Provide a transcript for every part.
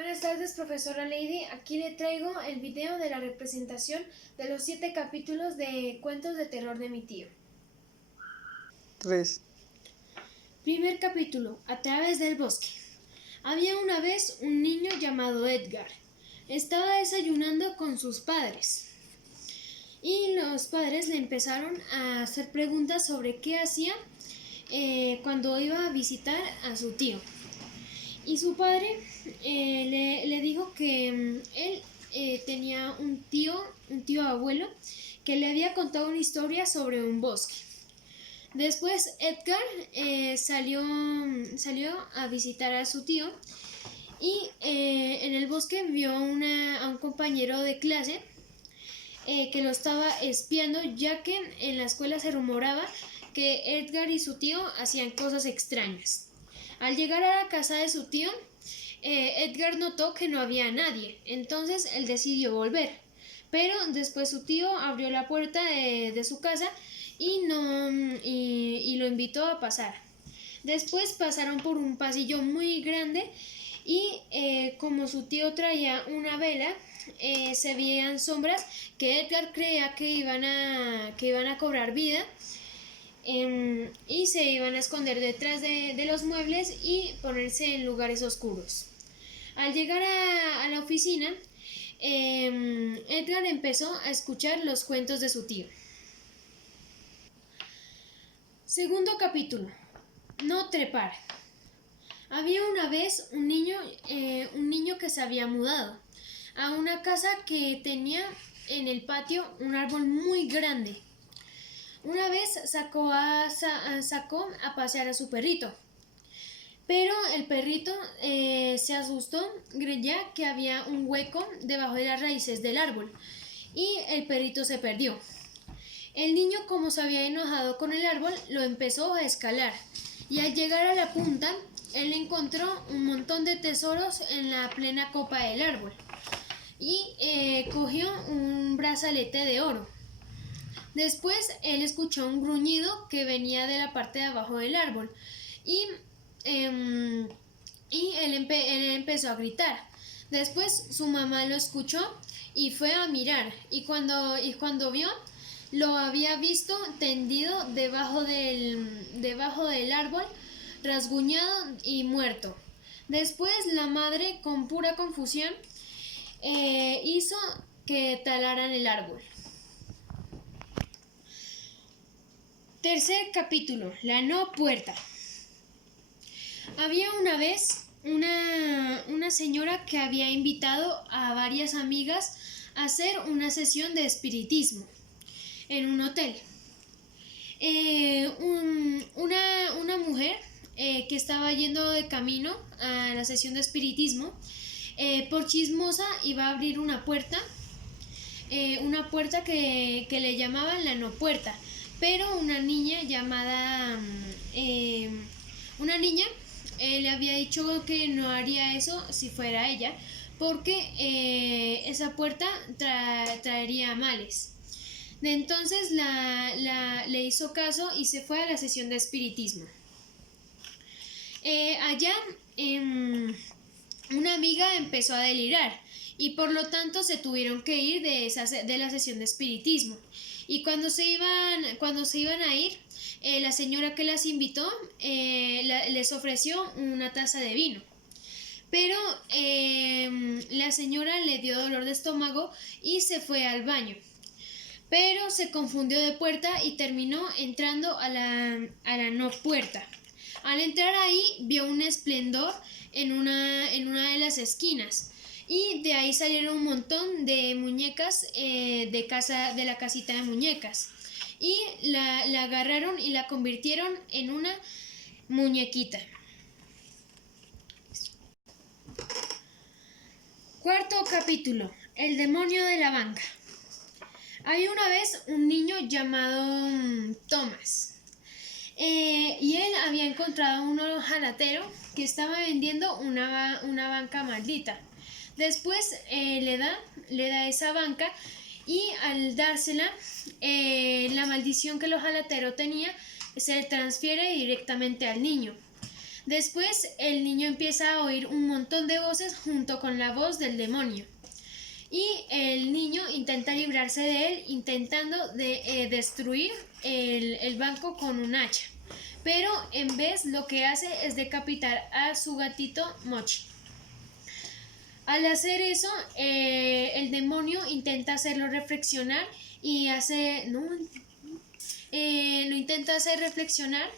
Buenas tardes, profesora Lady. Aquí le traigo el video de la representación de los 7 capítulos de Cuentos de Terror de mi tío. 3. Primer capítulo, a través del bosque. Había una vez un niño llamado Edgar. Estaba desayunando con sus padres. Y los padres le empezaron a hacer preguntas sobre qué hacía cuando iba a visitar a su tío. Y su padre le dijo que él tenía un tío abuelo, que le había contado una historia sobre un bosque. Después Edgar salió a visitar a su tío y en el bosque vio a un compañero de clase que lo estaba espiando, ya que en la escuela se rumoraba que Edgar y su tío hacían cosas extrañas. Al llegar a la casa de su tío, Edgar notó que no había nadie, entonces él decidió volver. Pero después su tío abrió la puerta de su casa y lo invitó a pasar. Después pasaron por un pasillo muy grande y como su tío traía una vela, se veían sombras que Edgar creía que iban a cobrar vida. Y se iban a esconder detrás de los muebles y ponerse en lugares oscuros. Al llegar a la oficina, Edgar empezó a escuchar los cuentos de su tío. Segundo capítulo. No trepar. Había una vez un niño que se había mudado a una casa que tenía en el patio un árbol muy grande. Una vez sacó a pasear a su perrito, pero el perrito se asustó ya que había un hueco debajo de las raíces del árbol y el perrito se perdió. El niño, como se había enojado con el árbol, lo empezó a escalar y al llegar a la punta, él encontró un montón de tesoros en la plena copa del árbol y cogió un brazalete de oro. Después él escuchó un gruñido que venía de la parte de abajo del árbol y él empezó a gritar. Después su mamá lo escuchó y fue a mirar y cuando vio, lo había visto tendido debajo del árbol, rasguñado y muerto. Después la madre, con pura confusión, hizo que talaran el árbol. Tercer capítulo, la no puerta. Había una vez una señora que había invitado a varias amigas a hacer una sesión de espiritismo en un hotel. Una mujer que estaba yendo de camino a la sesión de espiritismo, por chismosa iba a abrir una puerta que le llamaban la no puerta. Pero una niña le había dicho que no haría eso si fuera ella, porque esa puerta traería males. Entonces le hizo caso y se fue a la sesión de espiritismo. Allá una amiga empezó a delirar y por lo tanto se tuvieron que ir de la sesión de espiritismo. Y cuando se iban a ir, la señora que las invitó les ofreció una taza de vino. Pero la señora le dio dolor de estómago y se fue al baño. Pero se confundió de puerta y terminó entrando a la no puerta. Al entrar ahí vio un esplendor en una de las esquinas. Y de ahí salieron un montón de muñecas de la casita de muñecas. Y la agarraron y la convirtieron en una muñequita. Cuarto capítulo. El demonio de la banca. Había una vez un niño llamado Thomas. Y él había encontrado un hojalatero que estaba vendiendo una banca maldita. Después le da esa banca y al dársela, la maldición que el hojalatero tenía se transfiere directamente al niño. Después el niño empieza a oír un montón de voces junto con la voz del demonio. Y el niño intenta librarse de él intentando destruir el banco con un hacha. Pero en vez lo que hace es decapitar a su gatito Mochi. Al hacer eso, el demonio intenta hacerlo reflexionar y lo intenta hacer reflexionar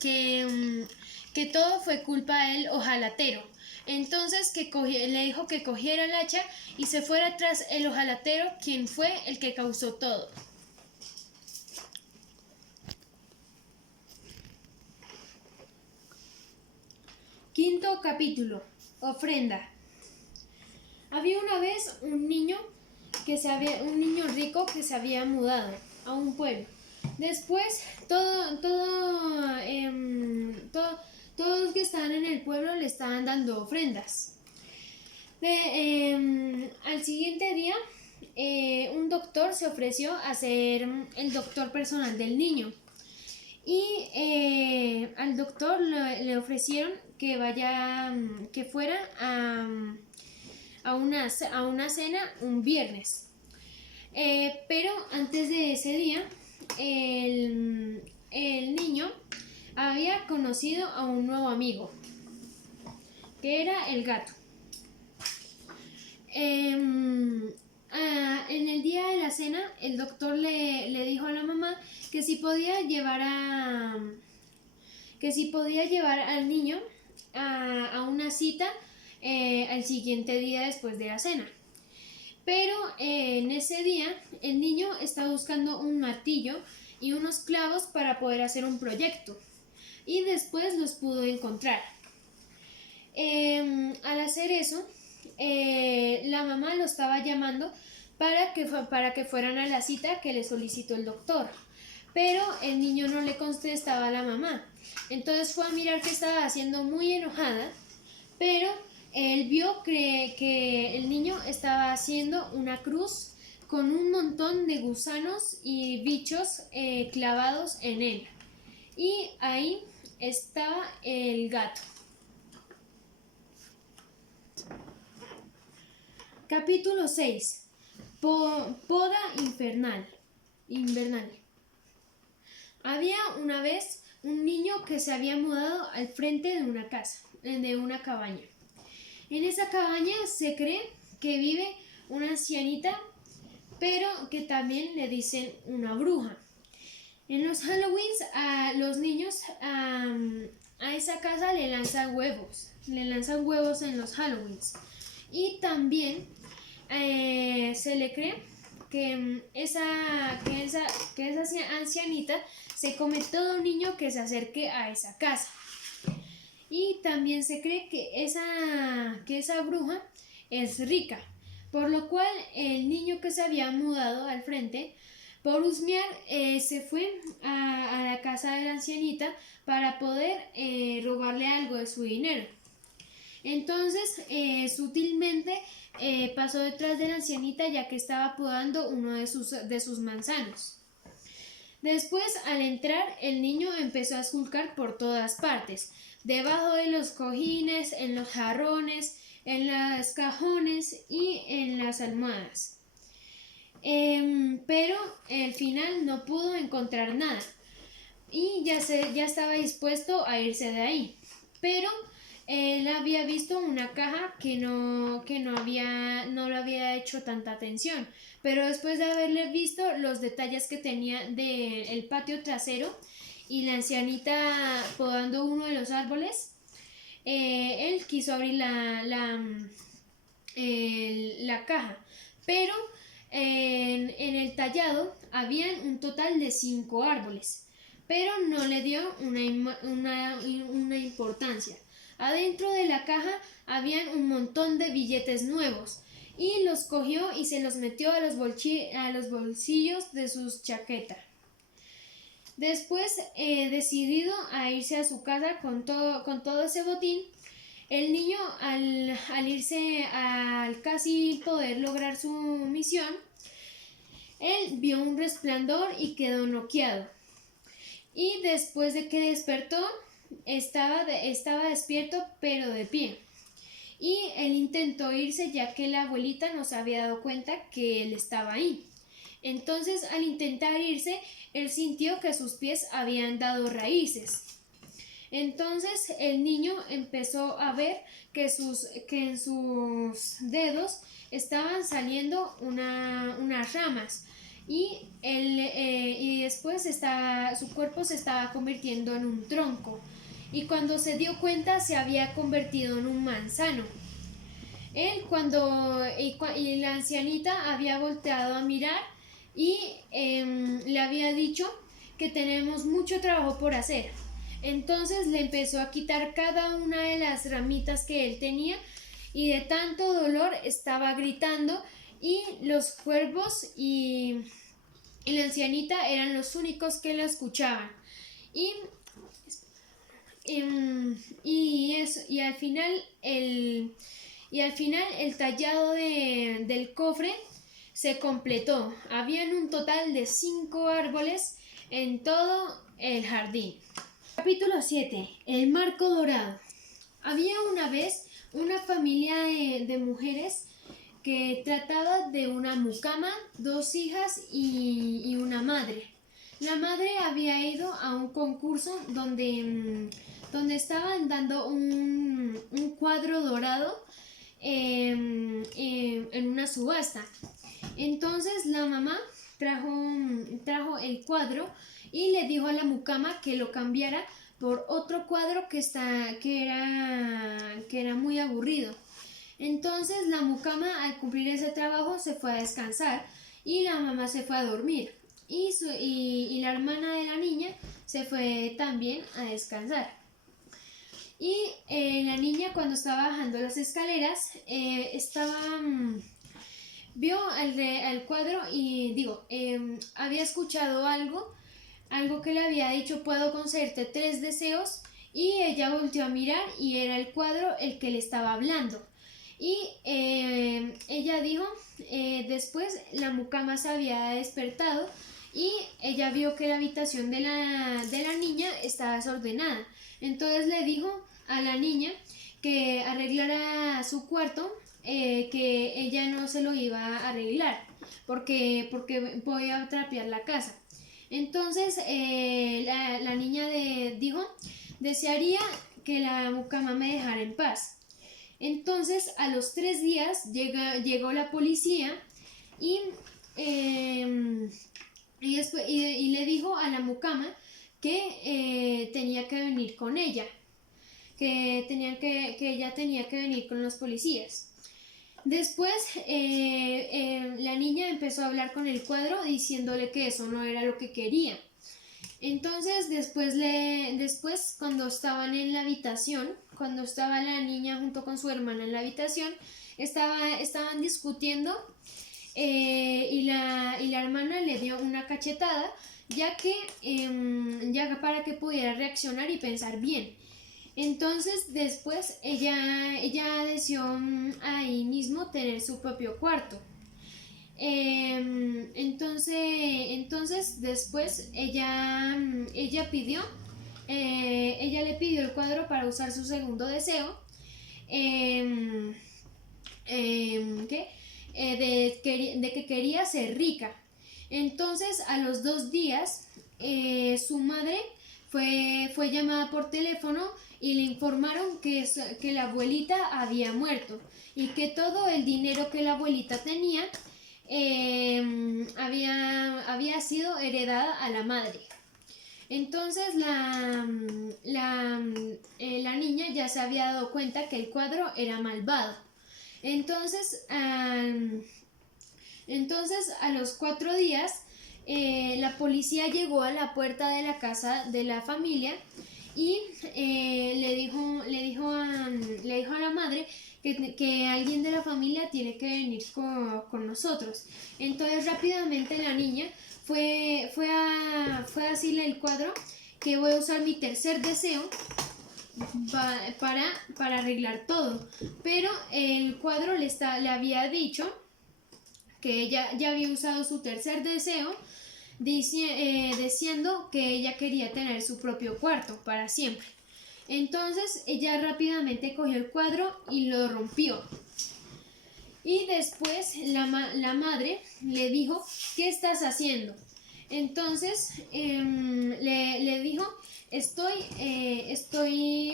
que todo fue culpa del hojalatero. Entonces le dijo que cogiera el hacha y se fuera tras el hojalatero, quien fue el que causó todo. Quinto capítulo. Ofrenda. Había una vez un niño rico que se había mudado a un pueblo. Después todos los que estaban en el pueblo le estaban dando ofrendas. Al siguiente día un doctor se ofreció a ser el doctor personal del niño. Y al doctor le ofrecieron que fuera a una cena un viernes. Pero antes de ese día, el niño había conocido a un nuevo amigo, que era el gato. En el día de la cena, el doctor le dijo a la mamá que si podía llevar al niño a una cita al siguiente día después de la cena. Pero en ese día el niño estaba buscando un martillo y unos clavos para poder hacer un proyecto, y después los pudo encontrar. Al hacer eso, la mamá lo estaba llamando para que fueran a la cita que le solicitó el doctor, pero el niño no le contestaba a la mamá. Entonces fue a mirar que estaba haciendo, muy enojada, pero él vio que el niño estaba haciendo una cruz con un montón de gusanos y bichos clavados en él. Y ahí estaba el gato. Capítulo 6. Poda invernal. Había una vez un niño que se había mudado al frente de una cabaña. En esa cabaña se cree que vive una ancianita, pero que también le dicen una bruja. En los Halloweens a los niños a esa casa le lanzan huevos en los Halloweens. Y también se le cree que esa ancianita se come todo niño que se acerque a esa casa. Y también se cree que esa bruja es rica, por lo cual el niño que se había mudado al frente, por husmear, se fue a la casa de la ancianita para poder robarle algo de su dinero. Entonces, sutilmente pasó detrás de la ancianita, ya que estaba podando uno de sus manzanos. Después, al entrar, el niño empezó a esculcar por todas partes, debajo de los cojines, en los jarrones, en los cajones y en las almohadas. Pero al final no pudo encontrar nada y ya estaba dispuesto a irse de ahí. Pero él había visto una caja que no le había hecho tanta atención, pero después de haberle visto los detalles que tenía del patio trasero y la ancianita podando uno de los árboles, él quiso abrir la caja, pero en el tallado habían un total de 5 árboles, pero no le dio una importancia. Adentro de la caja habían un montón de billetes nuevos y los cogió y se los metió a los bolsillos de sus chaquetas. Después, decidido a irse a su casa con todo ese botín, el niño, al irse, al casi poder lograr su misión, él vio un resplandor y quedó noqueado. Y después de que despertó, estaba despierto pero de pie. Y él intentó irse ya que la abuelita no se había dado cuenta que él estaba ahí. Entonces, al intentar irse, él sintió que sus pies habían dado raíces. Entonces el niño empezó a ver que en sus dedos estaban saliendo unas ramas y después su cuerpo se estaba convirtiendo en un tronco y cuando se dio cuenta se había convertido en un manzano. Él y la ancianita había volteado a mirar y le había dicho que tenemos mucho trabajo por hacer. Entonces le empezó a quitar cada una de las ramitas que él tenía y de tanto dolor estaba gritando y los cuervos y la ancianita eran los únicos que la escuchaban. Y al final el tallado del cofre se completó. Habían un total de 5 árboles en todo el jardín. Capítulo 7. El marco dorado. Había una vez una familia de mujeres que trataba de una mucama, 2 hijas y una madre. La madre había ido a un concurso donde estaban dando un cuadro dorado en una subasta. Entonces la mamá trajo el cuadro y le dijo a la mucama que lo cambiara por otro cuadro que era muy aburrido. Entonces la mucama al cumplir ese trabajo se fue a descansar y la mamá se fue a dormir y la hermana de la niña se fue también a descansar. Y la niña cuando estaba bajando las escaleras vio el cuadro y había escuchado algo que le había dicho: puedo concederte 3 deseos, y ella volteó a mirar y era el cuadro el que le estaba hablando. Y ella dijo, después la mucama se había despertado y ella vio que la habitación de la niña estaba desordenada. Entonces le dijo a la niña que arreglara su cuarto, que ella no se lo iba a arreglar porque voy a trapear la casa. Entonces la niña dijo: desearía que la mucama me dejara en paz. Entonces a los 3 días llegó la policía y le dijo a la mucama que tenía que venir con ella, que ella tenía que venir con los policías. Después la niña empezó a hablar con el cuadro diciéndole que eso no era lo que quería. Entonces después cuando estaban en la habitación, cuando estaba la niña junto con su hermana en la habitación, estaban discutiendo y la hermana le dio una cachetada ya para que pudiera reaccionar y pensar bien. Entonces después ella deseó ahí mismo tener su propio cuarto. Entonces después ella le pidió el cuadro para usar su segundo deseo, de que quería ser rica. Entonces a los 2 días su madre fue llamada por teléfono y le informaron que la abuelita había muerto y que todo el dinero que la abuelita tenía había sido heredada a la madre. Entonces la niña ya se había dado cuenta que el cuadro era malvado. Entonces a los 4 días la policía llegó a la puerta de la casa de la familia y le dijo a la madre que alguien de la familia tiene que venir con nosotros. Entonces rápidamente la niña fue a decirle al cuadro que voy a usar mi tercer deseo para arreglar todo, pero el cuadro le había dicho que ella ya había usado su tercer deseo, diciendo que ella quería tener su propio cuarto para siempre. Entonces ella rápidamente cogió el cuadro y lo rompió. Y después la madre le dijo, ¿qué estás haciendo? Entonces le dijo, estoy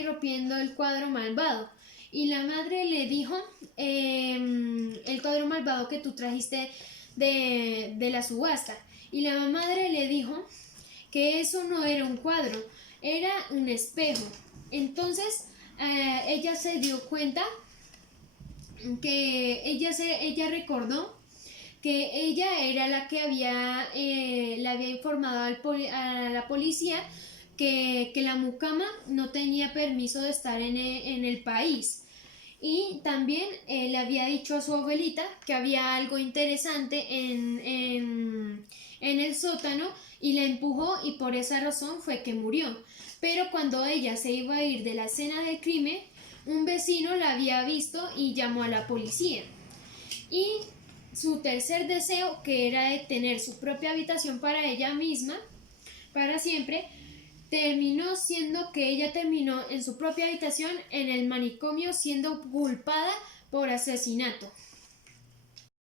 rompiendo el cuadro malvado. Y la madre le dijo, el cuadro malvado que tú trajiste de la subasta. Y la madre le dijo que eso no era un cuadro, era un espejo. Entonces ella se dio cuenta que ella recordó que ella era la que le había informado a la policía que la mucama no tenía permiso de estar en el país. Y también le había dicho a su abuelita que había algo interesante en el sótano y la empujó y por esa razón fue que murió. Pero cuando ella se iba a ir de la escena del crimen, un vecino la había visto y llamó a la policía. Y su tercer deseo, que era de tener su propia habitación para ella misma, para siempre, terminó siendo que ella terminó en su propia habitación en el manicomio siendo culpada por asesinato.